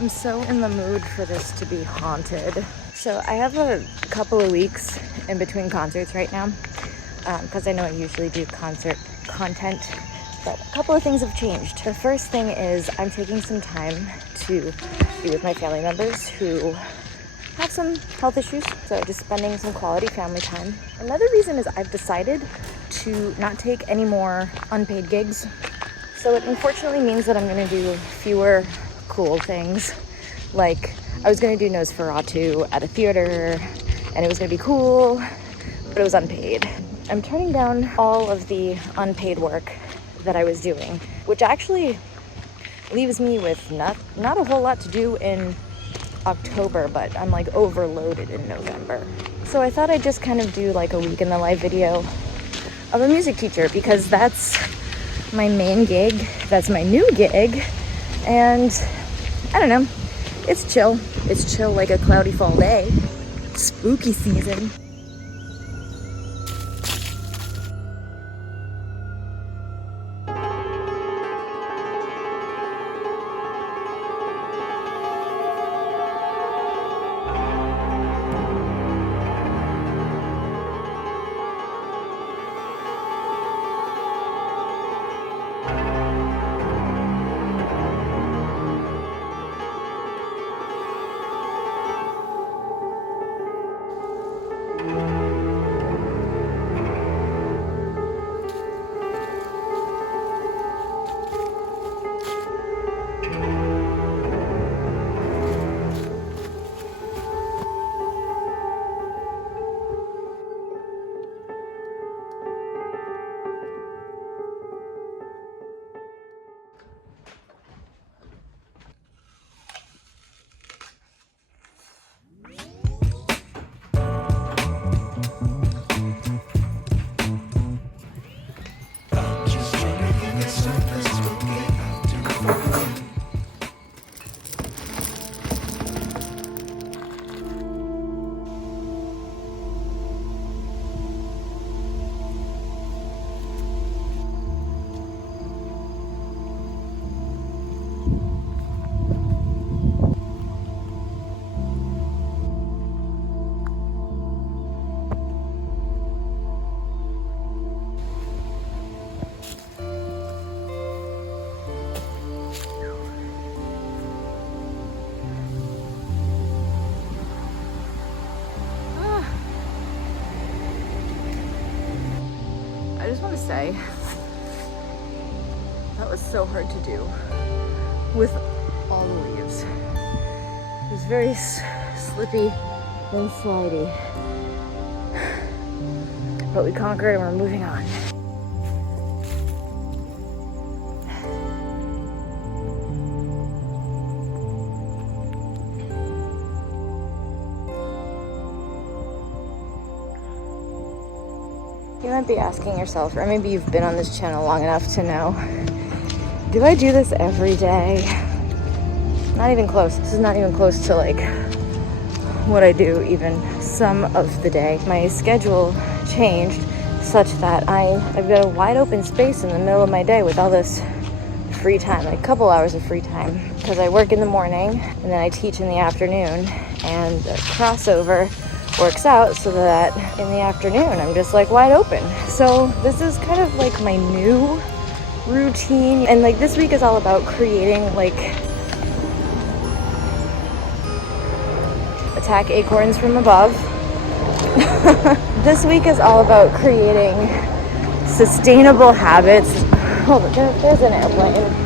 I'm so in the mood for this to be haunted. So I have a couple of weeks in between concerts right now, because I know I usually do concert content, but a couple of things have changed. The first thing is I'm taking some time to be with my family members who have some health issues, so just spending some quality family time. Another reason is I've decided to not take any more unpaid gigs. So it unfortunately means that I'm gonna do fewer cool things. Like I was gonna do Nosferatu at a theater and it was gonna be cool, but it was unpaid. I'm turning down all of the unpaid work that I was doing, which actually leaves me with not a whole lot to do in October, but I'm like overloaded in November. So I thought I'd just kind of do like a week in the life video of a music teacher, because that's my main gig, that's my new gig, and I don't know, it's chill. It's chill like a cloudy fall day. Spooky season. I just want to say, that was so hard to do with all the leaves. It was very slippy and slidey. But we conquered and we're moving on. You might be asking yourself, or maybe you've been on this channel long enough to know, do I do this every day? Not even close. This is not even close to like what I do even some of the day. My schedule changed such that I've got a wide open space in the middle of my day with all this free time, like a couple hours of free time, because I work in the morning and then I teach in the afternoon, and the crossover works out so that in the afternoon I'm just like wide open. So this is kind of like my new routine, and like this week is all about creating like attack acorns from above. This week is all about creating sustainable habits. Hold on, there's an airplane.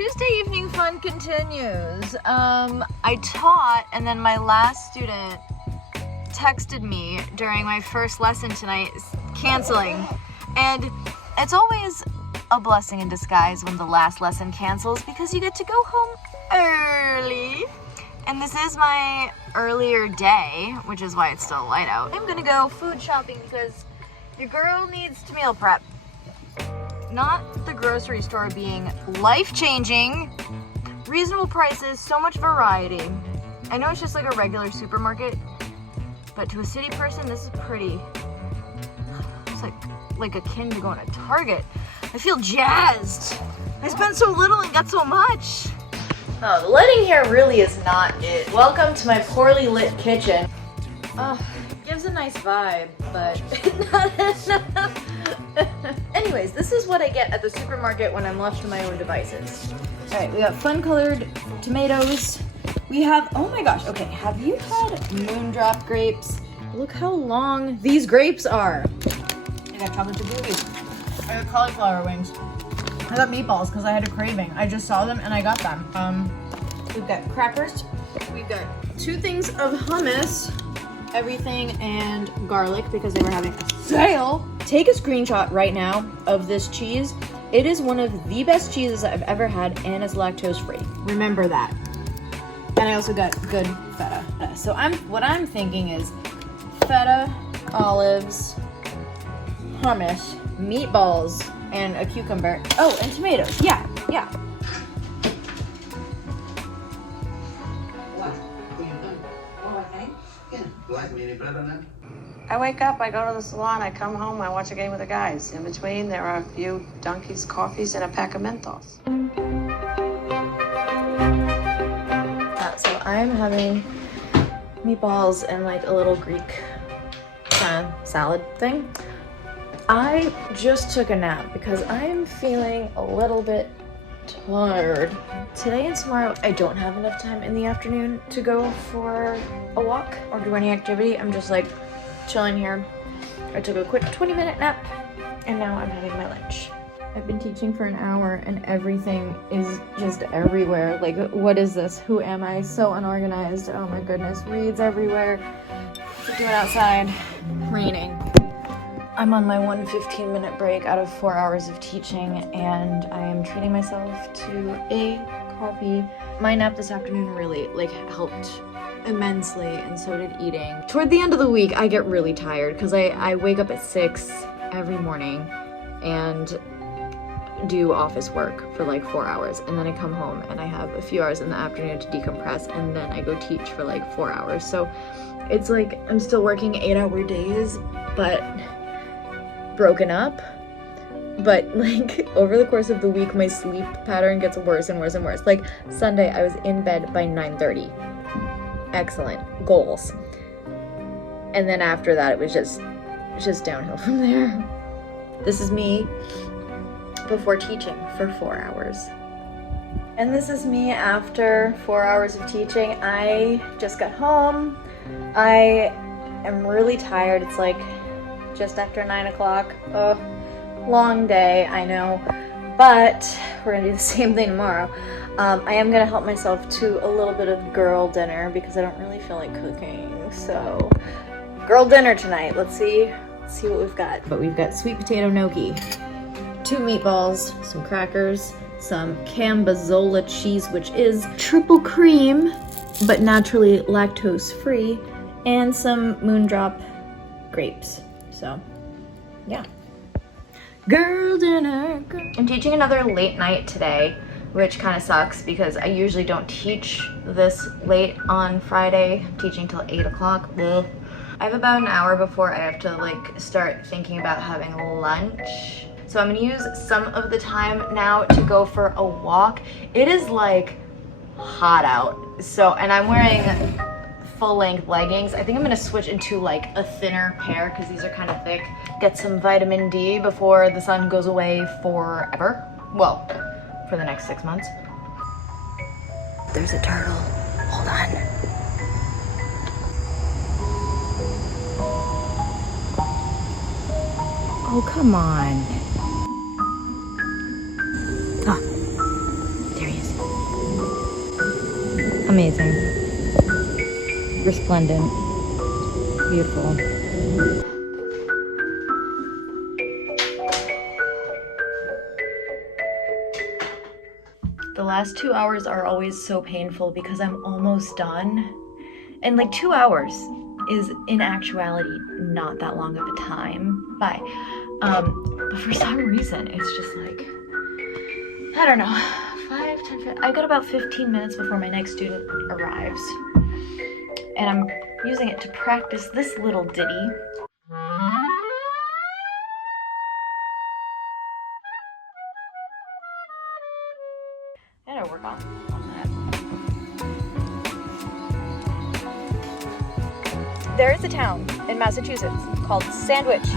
Tuesday evening fun continues. I taught, and then my last student texted me during my first lesson tonight, canceling. And it's always a blessing in disguise when the last lesson cancels because you get to go home early. And this is my earlier day, which is why it's still light out. I'm gonna go food shopping because your girl needs to meal prep. Not the grocery store being life-changing, reasonable prices, so much variety. I know it's just like a regular supermarket, but to a city person, this is pretty, it's like akin to going to Target. I feel jazzed. I spent so little and got so much. Oh, the lighting here really is not it. Welcome to my poorly lit kitchen. Gives a nice vibe, but not enough. Anyways, this is what I get at the supermarket when I'm left to my own devices. All right, we got fun-colored tomatoes. We have, oh my gosh, okay, have you had Moondrop grapes? Look how long these grapes are. I got chocolate chip cookies. I got cauliflower wings. I got meatballs because I had a craving. I just saw them and I got them. We've got crackers. We've got 2 things of hummus, everything, and garlic because they were having a sale. Take a screenshot right now of this cheese. It is one of the best cheeses I've ever had and it's lactose free. Remember that. And I also got good feta. So what I'm thinking is feta, olives, hummus, meatballs, and a cucumber. Oh, and tomatoes. Yeah. I wake up, I go to the salon, I come home, I watch a game with the guys. In between, there are a few Dunkies coffees and a pack of Menthos. So I'm having meatballs and like a little Greek salad thing. I just took a nap because I'm feeling a little bit tired. Today and tomorrow, I don't have enough time in the afternoon to go for a walk or do any activity. I'm just like chilling here. I took a quick 20-minute nap and now I'm having my lunch. I've been teaching for an hour and everything is just everywhere. Like, what is this? Who am I? So unorganized. Oh my goodness. Weeds everywhere. What's it doing outside? Raining. I'm on my 1 15-minute break out of 4 hours of teaching and I am treating myself to a coffee. My nap this afternoon really helped immensely and so did eating. Toward the end of the week, I get really tired because I wake up at 6 every morning and do office work for like 4 hours and then I come home and I have a few hours in the afternoon to decompress and then I go teach for like 4 hours. So it's like I'm still working 8-hour days, but broken up. But like over the course of the week, my sleep pattern gets worse and worse and worse. Like Sunday, I was in bed by 9:30. Excellent. Goals. And then after that, it was just downhill from there. This is me before teaching for 4 hours. And this is me after 4 hours of teaching. I just got home. I am really tired. It's like just after 9 o'clock. Long day, I know, but we're gonna do the same thing tomorrow. I am gonna help myself to a little bit of girl dinner because I don't really feel like cooking. So, girl dinner tonight. Let's see what we've got. But we've got sweet potato gnocchi, 2 meatballs, some crackers, some Cambazola cheese, which is triple cream, but naturally lactose free, and some Moondrop grapes. So, yeah. Girl dinner. I'm teaching another late night today, which kind of sucks because I usually don't teach this late on Friday. I'm teaching till 8 o'clock. I have about an hour before I have to like start thinking about having lunch. So I'm gonna use some of the time now to go for a walk. It is like hot out. So, and I'm wearing full-length leggings. I think I'm gonna switch into like a thinner pair because these are kind of thick. Get some vitamin D before the sun goes away forever. Well, for the next 6 months. There's a turtle. Hold on. Oh, come on. Ah, there he Amazing. Resplendent. Beautiful. The last 2 hours are always so painful because I'm almost done. And like 2 hours is in actuality not that long of a time. But for some reason, it's just like, I don't know, 5, 10, 15, I've got about 15 minutes before my next student arrives. And I'm using it to practice this little ditty. I gotta work on that. There is a town in Massachusetts called Sandwich.